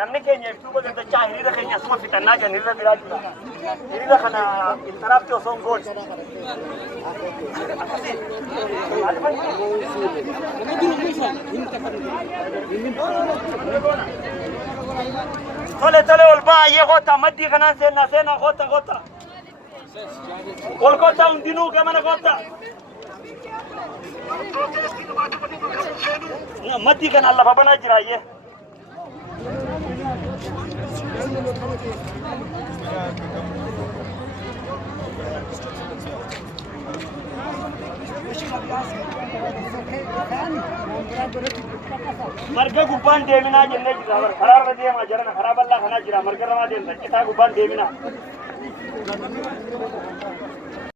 namni keenya ibsuu godhachaa hiriira keenya asuma fixannaa jiran hiriira biraa jira. Hiriira kana intaraaptii osoo hin goone. Tole ol baay'ee qoota maddii kanaan seenaa qoota. Ol qoota hundinuu gamana qoota. Maddii kanaan lafa banaa jiraayyee. Marga gubbaan deeminaa jennee jira. Karaa irra deemaa jiran karaa bal'aa kanaa jira. Marga irra deemta. Citaa gubbaan deeminaa.